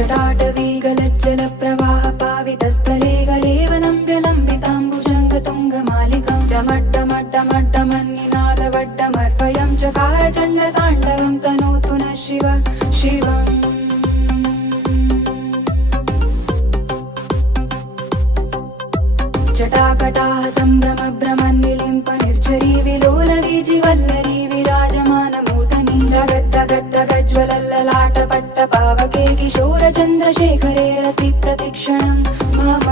जटाटवीगलज्जल प्रवाह पावितस्थले गलेवनं व्यलम्बिताम्बुजङ्गतुङ्गमालिकां डमड्डमड्डमड्डमन्निनादवड्डमर्वयं चकार चण्डताण्डवं तनोतु नः शिव शिवम् जटाकटाः सम्भ्रम भ्रमन्निलिम्प निर्झरी विलोलवीजिवल्लरी विराजमानमूर्धनि दगद्दगद्दगज्ज्वलल्ललाटपट्टपावके किशोरचन्द्रशेखरे रतिप्रतिक्षणं मम